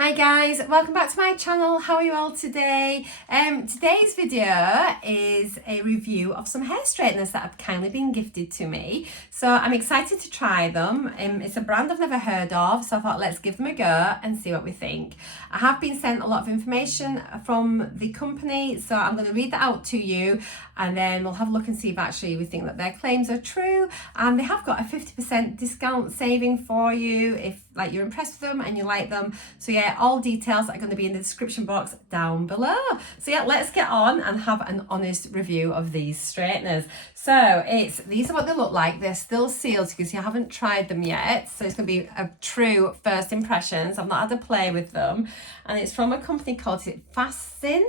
Hi guys, welcome back to my channel. How are you all today? Today's video is a review of some hair straighteners that have kindly been gifted to me. So I'm excited to try them. It's a brand I've never heard of, so I thought let's give them a go and see what we think. I have been sent a lot of information from the company, so I'm going to read that out to you and then we'll have a look and see if actually we think that their claims are true. And they have got a 50% discount saving for you if like you're impressed with them and you like them. So yeah, all details are going to be in the description box down below. So yeah, let's get on and have an honest review of these straighteners. So these are what they look like. They're still sealed because you haven't tried them yet. So it's going to be a true first impressions. I've not had to play with them. And it's from a company called Faszin.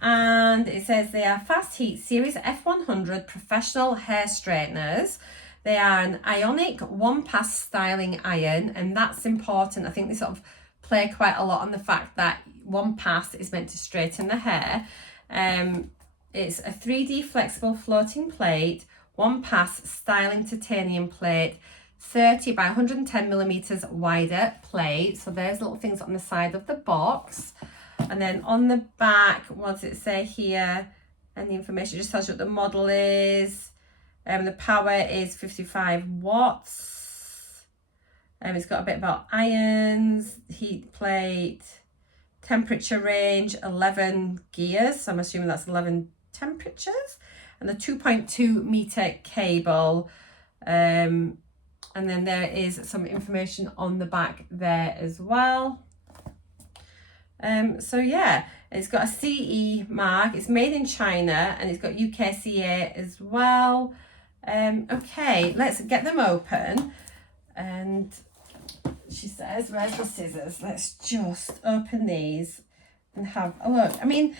And it says they are Fast Heat Series F100 professional hair straighteners. They are an ionic one-pass styling iron, and that's important. I think they sort of play quite a lot on the fact that one pass is meant to straighten the hair. It's a 3D flexible floating plate, one pass styling titanium plate, 30 by 110 millimeters wider plate. So there's little things on the side of the box. And then on the back, what does it say here? And the information just tells you what the model is. The power is 55 watts. It's got a bit about irons, heat plate, temperature range, 11 gears. So I'm assuming that's 11 temperatures. And the 2.2 meter cable. And then there is some information on the back there as well. So yeah, it's got a CE mark. It's made in China and it's got UKCA as well. Okay, let's get them open. And she says, where's the scissors? Let's just open these and have a look. I mean,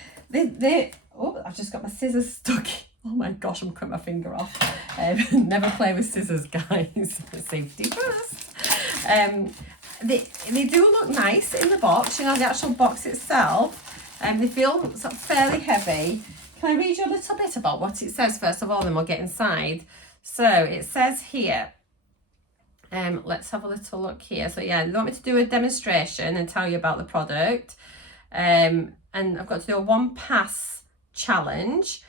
oh, I've just got my scissors stuck. Oh my gosh, I'm cutting my finger off. Never play with scissors, guys. Safety first. They do look nice in the box, you know, the actual box itself. They feel sort of fairly heavy. Can I read you a little bit about what it says first of all, then we'll get inside. So it says here, let's have a little look here. So yeah, they want me to do a demonstration and tell you about the product. And I've got to do a one pass challenge.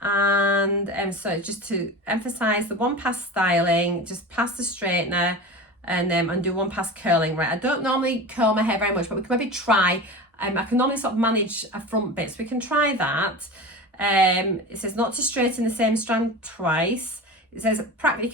And so just to emphasize the one pass styling, just pass the straightener and do one pass curling. Right, I don't normally curl my hair very much, but we can maybe try. I can normally sort of manage a front bit, so we can try that. It says not to straighten the same strand twice. It says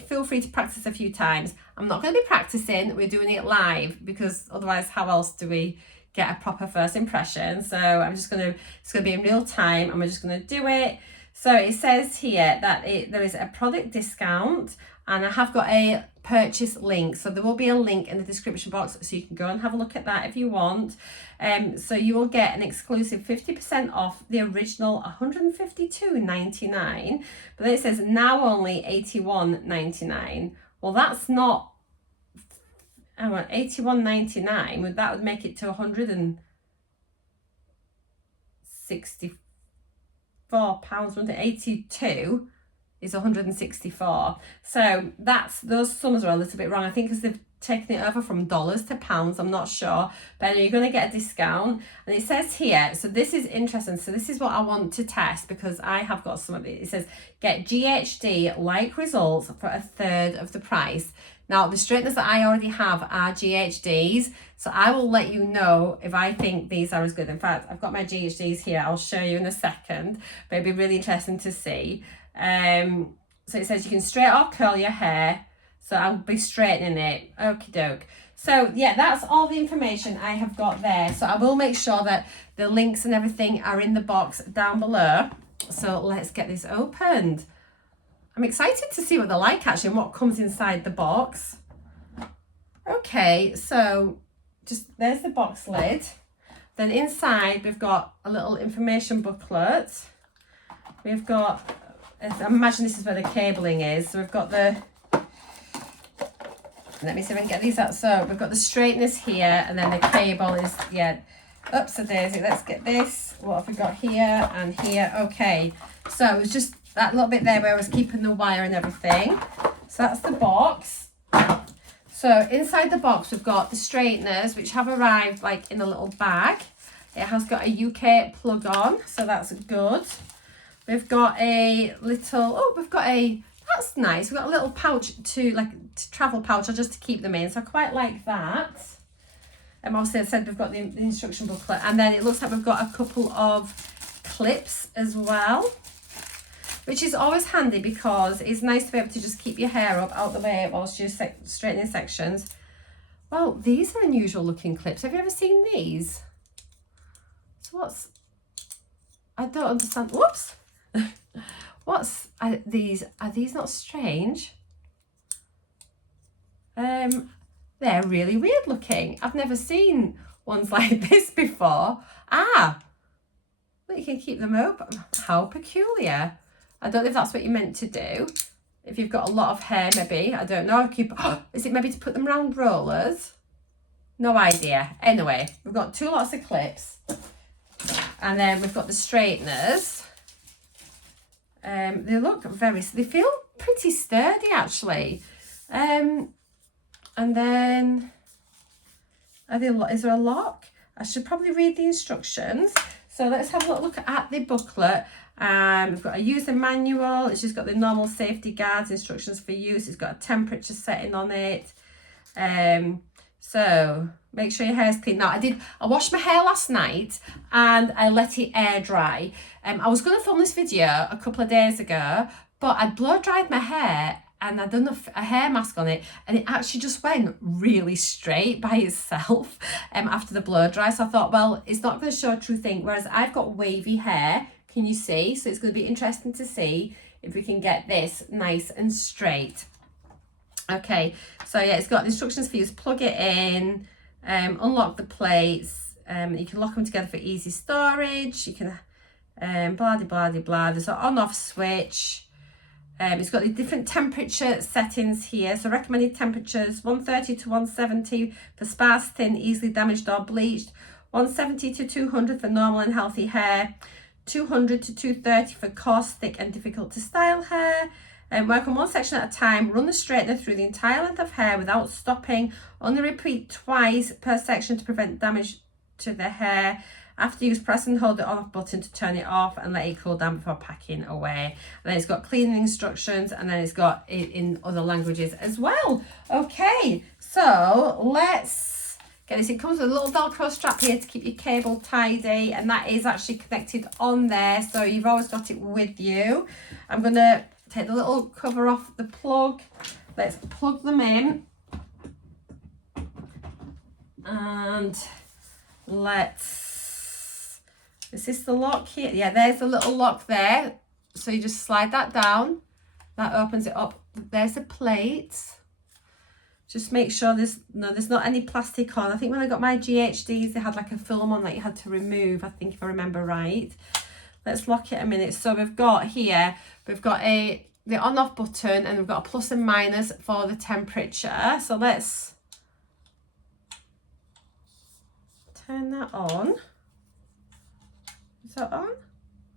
feel free to practice a few times. I'm not going to be practicing, we're doing it live because otherwise how else do we get a proper first impression? So it's going to be in real time and we're just going to do it. So it says here that there is a product discount and I have got a purchase link. So there will be a link in the description box so you can go and have a look at that if you want. So you will get an exclusive 50% off the original $152.99, but then it says now only $81.99. Well, that's not $81.99. That would make it to £164, wouldn't it? 82 is 164. So those sums are a little bit wrong. I think because they've taken it over from dollars to pounds, I'm not sure, but you're going to get a discount. And it says here, so this is interesting, so this is what I want to test because I have got some of it. It says get GHD like results for a third of the price. Now the straighteners that I already have are GHDs, so I will let you know if I think these are as good. In fact, I've got my GHDs here, I'll show you in a second, but it'd be really interesting to see. So it says you can straight or curl your hair, so I'll be straightening it. Okie doke. So yeah, that's all the information I have got there. So I will make sure that the links and everything are in the box down below. So let's get this opened. I'm excited to see what they're like actually and what comes inside the box. Okay, so there's the box lid. Then inside we've got a little information booklet. We've got, I imagine this is where the cabling is. So we've got let me see if I can get these out. So we've got the straighteners here and then the cable is, yeah, oops a daisy. Let's get this. What have we got here and here? Okay, so it was just that little bit there where I was keeping the wire and everything. So that's the box. So inside the box, we've got the straighteners, which have arrived like in a little bag. It has got a UK plug on, so that's good. We've got a little, that's nice. We've got a little pouch travel pouch, or just to keep them in. So I quite like that. Obviously I said we've got the instruction booklet, and then it looks like we've got a couple of clips as well, which is always handy because it's nice to be able to just keep your hair up out the way whilst you're straightening sections. Well, these are unusual looking clips. Have you ever seen these? So I don't understand. Whoops. Are these not strange? They're really weird looking. I've never seen ones like this before. But you can keep them open. How peculiar. I don't know if that's what you meant to do. If you've got a lot of hair, maybe. I don't know. Is it maybe to put them round rollers? No idea. Anyway, we've got 2 lots of clips. And then we've got the straighteners. They feel pretty sturdy actually. And then, is there a lock? I should probably read the instructions. So let's have a little look at the booklet. We've got a user manual. It's just got the normal safety guards, instructions for use. It's got a temperature setting on it. So make sure your hair's clean. Now I washed my hair last night and I let it air dry. I was going to film this video a couple of days ago, but I'd blow dried my hair and I'd done a hair mask on it, and it actually just went really straight by itself after the blow dry. So I thought, well, it's not going to show a true thing, whereas I've got wavy hair. Can you see? So it's going to be interesting to see if we can get this nice and straight. Okay, so yeah, it's got the instructions for you. Just plug it in, unlock the plates. You can lock them together for easy storage. You can blah blah blah blah. There's an on-off switch. It's got the different temperature settings here. So recommended temperatures 130 to 170 for sparse, thin, easily damaged or bleached. 170 to 200 for normal and healthy hair. 200 to 230 for coarse, thick and difficult to style hair. Work on one section at a time. Run the straightener through the entire length of hair without stopping. Only repeat twice per section to prevent damage to the hair. After use, press and hold the on-off button to turn it off and let it cool down before packing away. And then it's got cleaning instructions, and then it's got it in other languages as well. Okay, so let's get this. It comes with a little Velcro strap here to keep your cable tidy, and that is actually connected on there, so you've always got it with you. I'm going to take the little cover off the plug. Let's plug them in. And is this the lock here? Yeah, there's a little lock there. So you just slide that down. That opens it up. There's the plates. Just make sure there's not any plastic on. I think when I got my GHDs, they had like a film on that you had to remove, I think, if I remember right. Let's lock it a minute. So we've got here, we've got the on-off button, and we've got a plus and minus for the temperature. So let's turn that on. Is that on?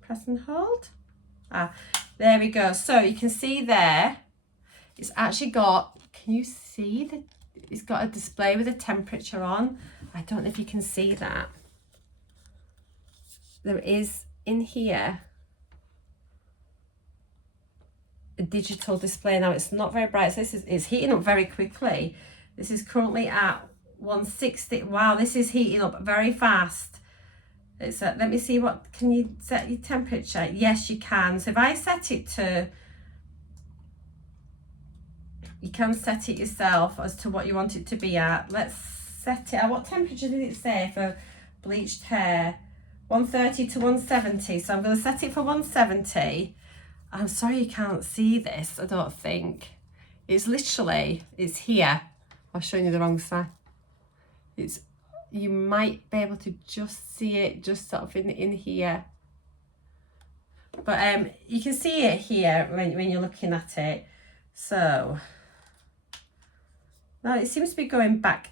Press and hold. There we go. So you can see there, it's actually got, can you see it's got a display with a temperature on. I don't know if you can see that. There is in here a digital display. Now it's not very bright, so it's heating up very quickly. This is currently at 160. Wow, this is heating up very fast. It's let me see, can you set your temperature? Yes, you can. So if I set it to, you can set it yourself as to what you want it to be at. Let's set it at, what temperature did it say for bleached hair? 130 to 170. So I'm going to set it for 170. I'm sorry you can't see this, I don't think. It's here. I'm showing you the wrong side. You might be able to just see it just sort of in here. But you can see it here when you're looking at it. So now it seems to be going back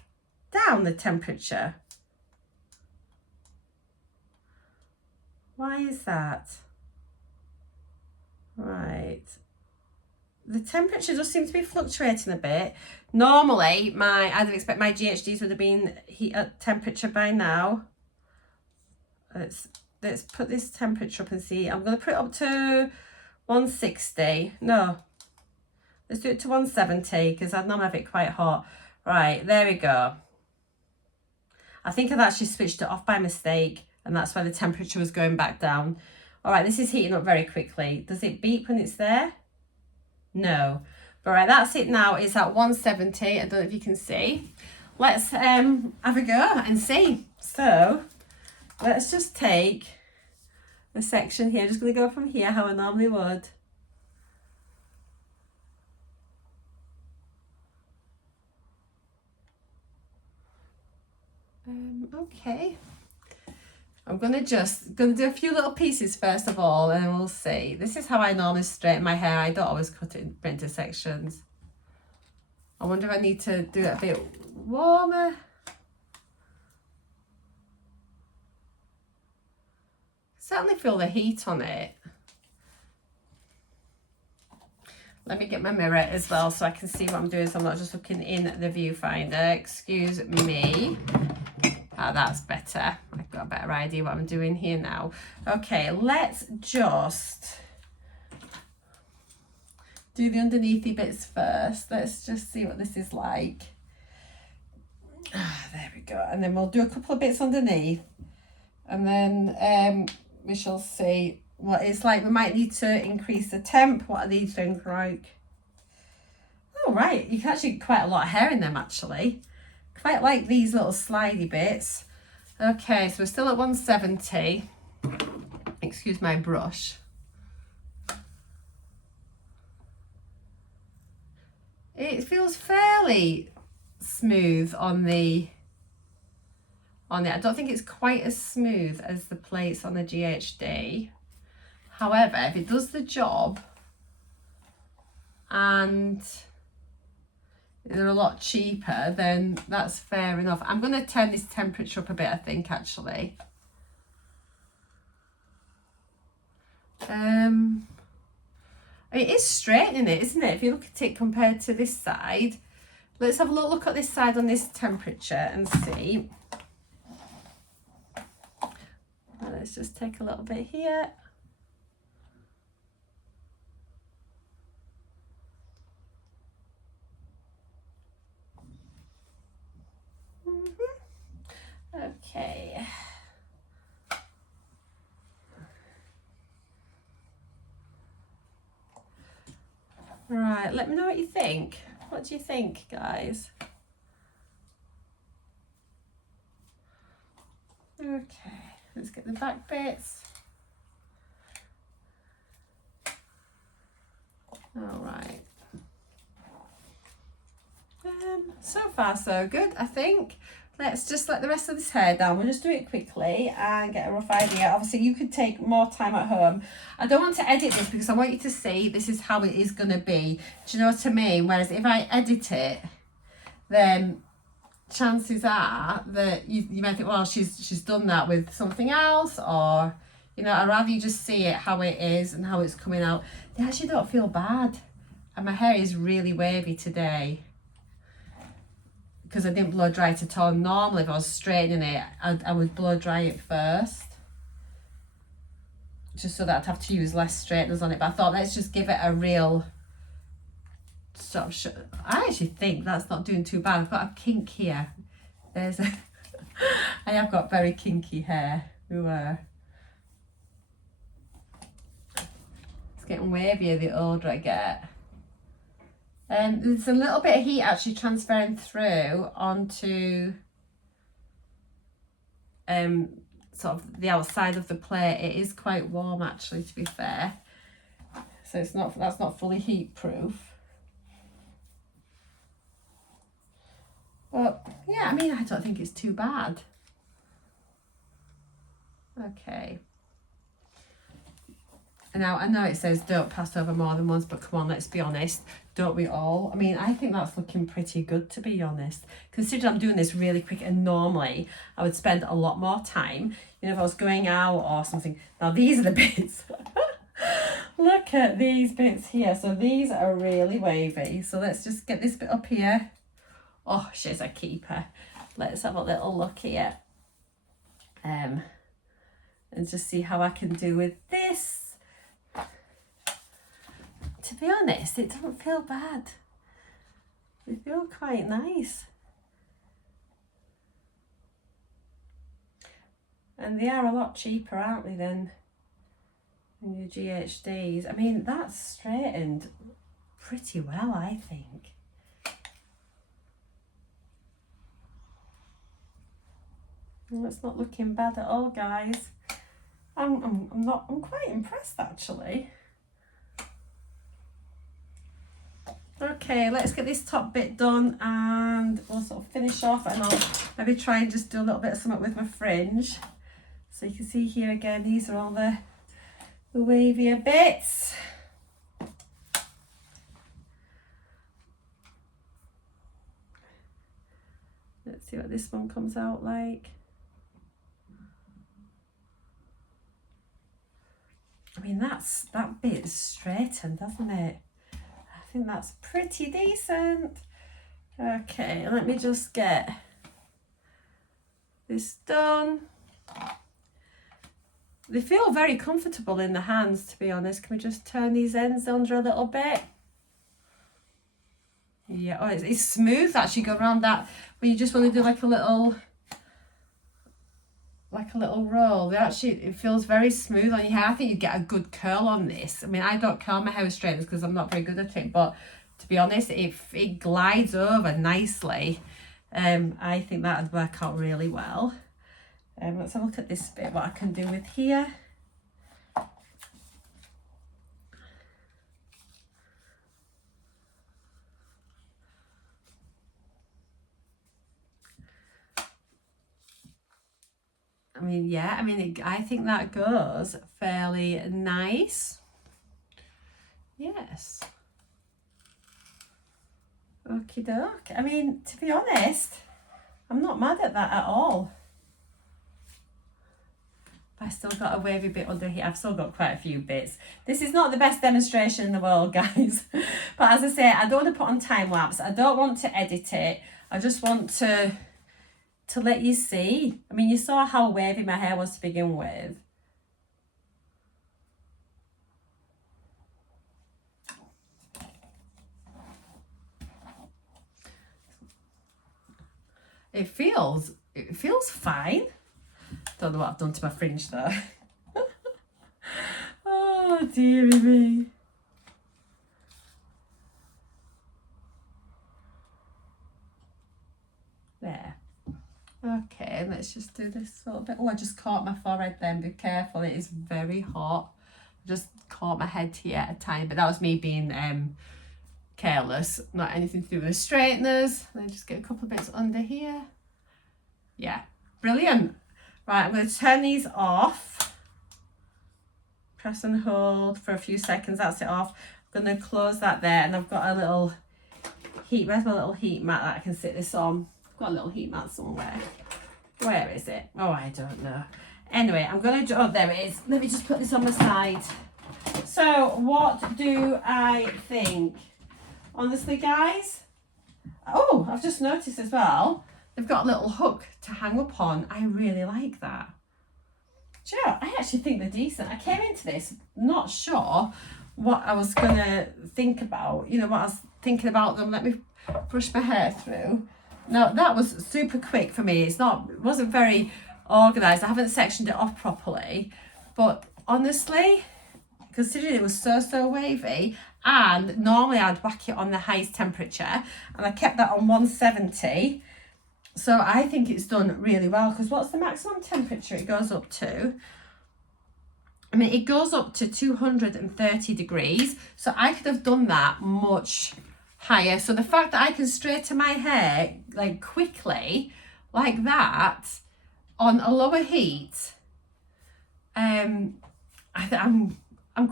down, the temperature. Why is that? Right. the temperature does seem to be fluctuating a bit. Normally, I'd expect my GHDs would have been heat at temperature by now. Let's put this temperature up and see. I'm going to put it up to 160. No, let's do it to 170 because I'd normally have it quite hot. Right, there we go. I think I've actually switched it off by mistake, and that's why the temperature was going back down. All right, this is heating up very quickly. Does it beep when it's there? No. All right, that's it now. It's at 170. I don't know if you can see. Let's have a go and see. So let's just take a section here. I'm just going to go from here how I normally would. Okay. I'm going to do a few little pieces first of all, and then we'll see. This is how I normally straighten my hair. I don't always cut it into sections. I wonder if I need to do it a bit warmer. Certainly feel the heat on it. Let me get my mirror as well so I can see what I'm doing, so I'm not just looking in the viewfinder. Excuse me. Oh, that's better. I've got a better idea what I'm doing here now. Okay, let's just do the underneathy bits first. Let's just see what this is like. There we go. And then we'll do a couple of bits underneath. And then we shall see what it's like. We might need to increase the temp. What are these things like? Oh, right. You can actually quite a lot of hair in them, actually. Quite like these little slidey bits. Okay, so we're still at 170. Excuse my brush. It feels fairly smooth on the I don't think it's quite as smooth as the plates on the GHD. However, if it does the job and they're a lot cheaper, then that's fair enough. I'm going to turn this temperature up a bit, I think, actually. It is straightening it, isn't it? If you look at it compared to this side. Let's have a look at this side on this temperature and see. Let's just take a little bit here. Okay. Right, let me know what you think. What do you think, guys? Okay, let's get the back bits. All right. So far so good, I think. Let's just let the rest of this hair down. We'll just do it quickly and get a rough idea. Obviously, you could take more time at home. I don't want to edit this because I want you to see this is how it is going to be. Do you know what I mean? Whereas if I edit it, then chances are that you might think, well, she's done that with something else, or, you know, I'd rather you just see it how it is and how it's coming out. They actually don't feel bad. And my hair is really wavy today, because I didn't blow dry it at all. Normally, if I was straightening it, I would blow dry it first, just so that I'd have to use less straighteners on it. But I thought, let's just give it a real sort of I actually think that's not doing too bad. I've got a kink here. There's a I have got very kinky hair. It's getting wavier the older I get. There's a little bit of heat actually transferring through onto sort of the outside of the plate. It is quite warm actually, to be fair. So that's not fully heat proof. But yeah, I mean, I don't think it's too bad. Okay. Now, I know it says don't pass over more than once, but come on, let's be honest. Don't we all? I mean, I think that's looking pretty good, to be honest. Considering I'm doing this really quick, and normally I would spend a lot more time, you know, if I was going out or something. Now, these are the bits Look at these bits here. So these are really wavy. So let's just get this bit up here. Oh, she's a keeper. Let's have a little look here. And just see how I can do with this. To be honest, it doesn't feel bad. They feel quite nice. And they are a lot cheaper, aren't they, than your GHDs. I mean, that's straightened pretty well, I think. Well, it's not looking bad at all, guys. I'm quite impressed, actually. Okay, let's get this top bit done and we'll sort of finish off, and I'll maybe try and just do a little bit of something with my fringe. So you can see here again, these are all the wavier bits. Let's see what this one comes out like. I mean, that bit is straightened, doesn't it? I think that's pretty decent. Okay, let me just get this done. They feel very comfortable in the hands, to be honest. Can we just turn these ends under a little bit? Yeah, oh, it's smooth actually, go around that, when you just want to do like a little roll. It feels very smooth on your hair. I think you get a good curl on this. I mean, I don't curl my hair with straighteners because I'm not very good at it, but to be honest, it glides over nicely. I think that would work out really well. Let's have a look at this bit, what I can do with here. I mean, yeah, I mean, I think that goes fairly nice. Yes. Okie doke. I mean, to be honest, I'm not mad at that at all. I still got a wavy bit under here. I've still got quite a few bits. This is not the best demonstration in the world, guys. But as I say, I don't want to put on time lapse. I don't want to edit it. I just want to let you see. I mean, you saw how wavy my hair was to begin with. It feels fine. Don't know what I've done to my fringe though. Oh dearie me. There. Okay, let's just do this a little bit. Oh, I just caught my forehead then. Be careful, it is very hot. I just caught my head here at a time, but that was me being careless. Not anything to do with the straighteners. Then just get a couple of bits under here. Yeah, brilliant. Right, I'm going to turn these off. Press and hold for a few seconds. That's it off. I'm going to close that there, and I've got a little heat. Where's my little heat mat that I can sit this on? I've got a little heat mat somewhere. Where is it? Oh, I don't know. Anyway, I'm going to, oh, there it is. Let me just put this on the side. So, what do I think? Honestly, guys, oh, I've just noticed as well, they've got a little hook to hang up on. I really like that. Do you know, I actually think they're decent. I came into this not sure what I was going to think about, you know, what I was thinking about them. Let me brush my hair through. No, that was super quick for me. It wasn't very organised. I haven't sectioned it off properly. But honestly, considering it was so wavy, and normally I'd whack it on the highest temperature, and I kept that on 170. So I think it's done really well, because what's the maximum temperature it goes up to? I mean, it goes up to 230 degrees. So I could have done that much higher. So the fact that I can straighten my hair like quickly like that on a lower heat, I'm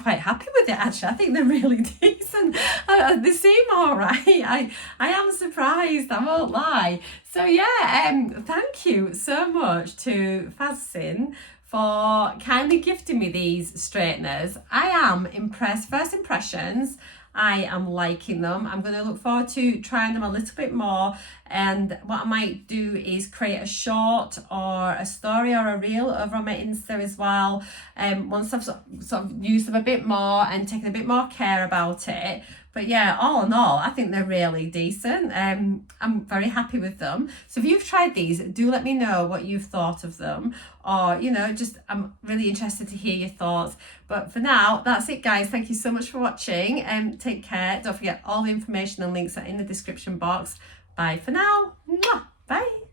quite happy with it, actually. I think they're really decent. They seem all right. I am surprised, I won't lie. So yeah, thank you so much to Faszin for kindly gifting me these straighteners. I am impressed. First impressions, I am liking them. I'm going to look forward to trying them a little bit more, and what I might do is create a short or a story or a reel over on my Insta as well, once I've sort of used them a bit more and taken a bit more care about it. But yeah, all in all, I think they're really decent. I'm very happy with them. So if you've tried these, do let me know what you've thought of them, or, you know, just I'm really interested to hear your thoughts. But for now, that's it, guys. Thank you so much for watching. Take care. Don't forget, all the information and links are in the description box. Bye for now. Mwah. Bye.